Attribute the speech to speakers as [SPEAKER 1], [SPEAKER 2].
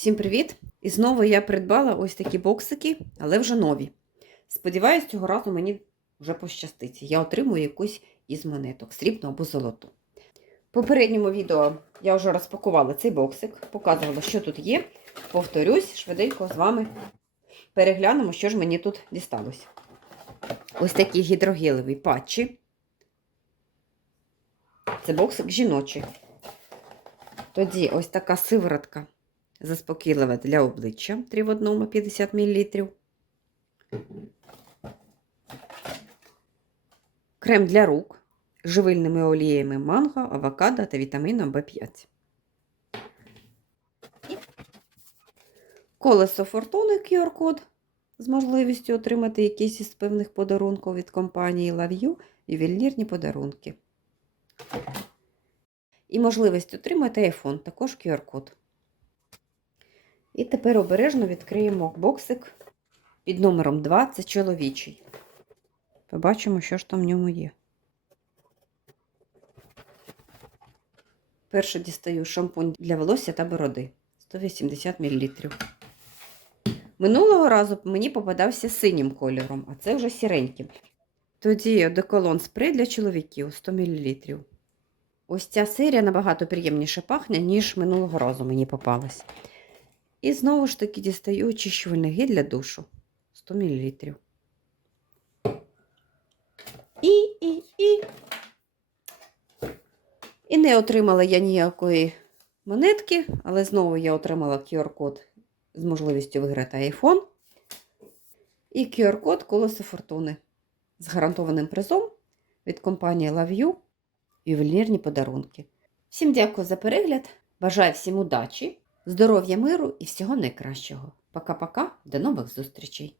[SPEAKER 1] Всім привіт! І знову я придбала ось такі боксики, але вже нові. Сподіваюсь, цього разу мені вже пощастить. Я отримую якусь із монеток, срібну або золоту. В попередньому відео я вже розпакувала цей боксик, показувала, що тут є. Повторюсь, швиденько з вами переглянемо, що ж мені тут дісталось. Ось такі гідрогелеві патчі. Це боксик жіночий. Тоді ось така сиворотка заспокійлива для обличчя 3 в 1 50 мл. Крем для рук з живильними оліями манго, авокадо та вітаміном В5. Колесо фортуни QR-код з можливістю отримати якісь із певних подарунків від компанії LoveU ювелірні подарунки. І можливість отримати iPhone, також QR-код. І тепер обережно відкриємо боксик під номером 2, це чоловічий. Побачимо, що ж там в ньому є. Перше дістаю шампунь для волосся та бороди 180 мл. Минулого разу мені попадався синім кольором, а це вже сіреньким. Тоді одеколон спрей для чоловіків 100 мл. Ось ця серія набагато приємніше пахне, ніж минулого разу мені попалась. І знову ж таки дістаю очищувальний гель для душу 100 мл. І, і, і. І не отримала я ніякої монетки, але знову я отримала QR-код з можливістю виграти iPhone. І QR-код колесо фортуни з гарантованим призом від компанії LoveU ювелірні подарунки. Всім дякую за перегляд. Бажаю всім удачі, здоров'я, миру і всього найкращого. Пока-пока, до нових зустрічей!